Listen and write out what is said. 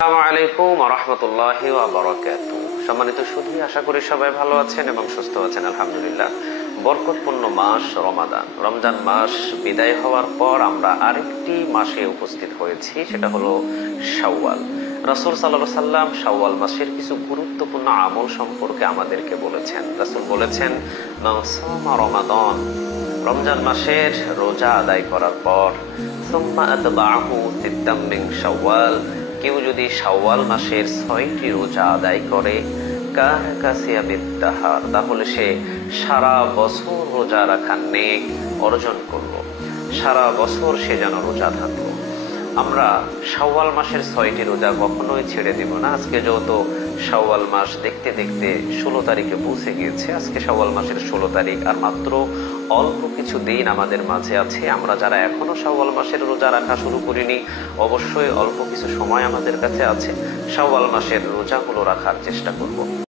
আসসালামু আলাইকুম ওয়া রাহমাতুল্লাহি ওয়া বারাকাতুহু। সম্মানিত সুধী, আশা করি সবাই ভালো আছেন এবং সুস্থ আছেন আলহামদুলিল্লাহ। বরকতপূর্ণ মাস রমজান মাস বিদায় হওয়ার পর আমরা আরেকটি মাসে উপস্থিত হয়েছি, সেটা হলো শাওয়াল। রাসূল সাল্লাল্লাহু আলাইহি সাল্লাম শাওয়াল মাসের কিছু গুরুত্বপূর্ণ আমল সম্পর্কে আমাদেরকে বলেছেন। রাসূল বলেছেন, মান সামা রমাদান, রমজান মাসের রোজা আদায় করার পর সুম্মা আতবাহু সিত্তাম মিন শাওয়াল, কেউ যদি শাওয়াল মাসের ৬টি রোজা আদায় করে, কানা কাসিয়ামিদ দাহার, তাহলে সে সারা বছর রোজা রাখার নেক অর্জন করলো। সারা বছর সে যেন রোজা থাকলো। আমরা শাওয়াল মাসের ৬টি রোজা কখনোই ছেড়ে দিব না। আজকে যেহেতু শাওয়াল মাস দেখতে দেখতে ১৬ তারিখে পৌঁছে গিয়েছে, আজকে শাওয়াল মাসের ১৬ তারিখ, আর মাত্র অল্প কিছু দিন আমাদের মাঝে আছে। আমরা যারা এখনো শাওয়াল মাসের রোজা রাখা শুরু করিনি, অবশ্যই অল্প কিছু সময় আমাদের কাছে আছে, শাওয়াল মাসের রোজাগুলো রাখার চেষ্টা করব।